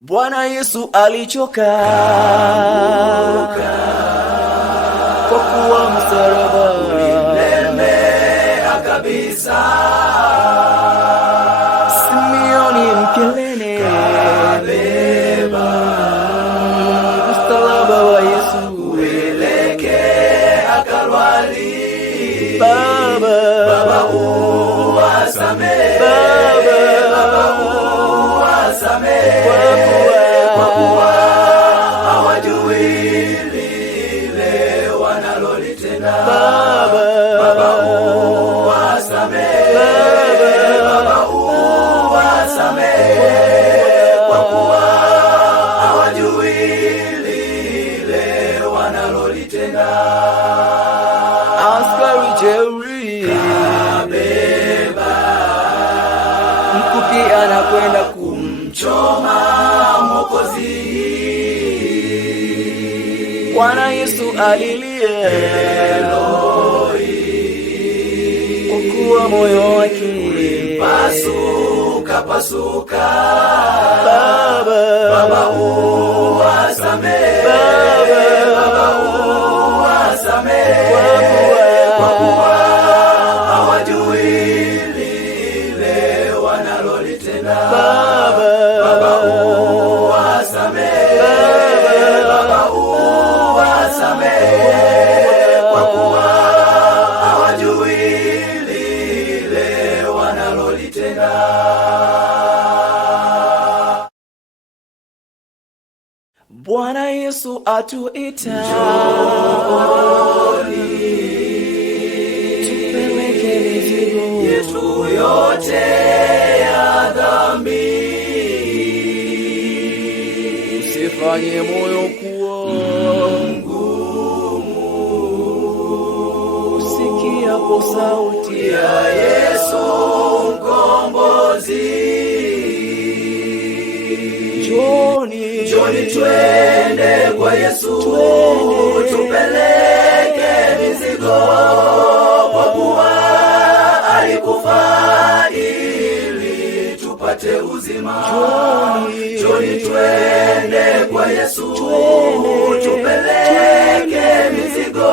Bwana Yesu alichoka kwa kuwa msalaba ulimlemea kabisa. Simeoni Mkirene kabeba msalaba wa Yesu kuelekea Kalvari. Baba uwasamehe, Baba uwasamehe, kwa kuwa hawajui lile wanalolitenda. Baba uwasamehe, Baba uwasamehe, kwa kuwa hawajui lile wanalolitenda. Askari jeuri kabeba mkuki, anakwenda kumchoma Mwokozi. Bwana Yesu alilia Eloi, kwa kuwa moyo wake pasuka. Baba uwasamehe, Baba uwasamehe, kwa kuwa hawajui lile wanalolitenda. Baba uwasamehe, Baba uwasamehe, kwa kuwa hawajui lile wanalolitenda. Bwana Yesu atuita, njooni tupeleke mizigo yetu yote ya dhambi. Usifanye moyo kuwa mgumu usikiapo sauti ya Yesu Mkombozi. Njoni twende kwa Yesu, tupeleke mizigo, kwa kuwa alikufa ili tupate uzima. Njoni twende kwa Yesu, tupeleke mizigo,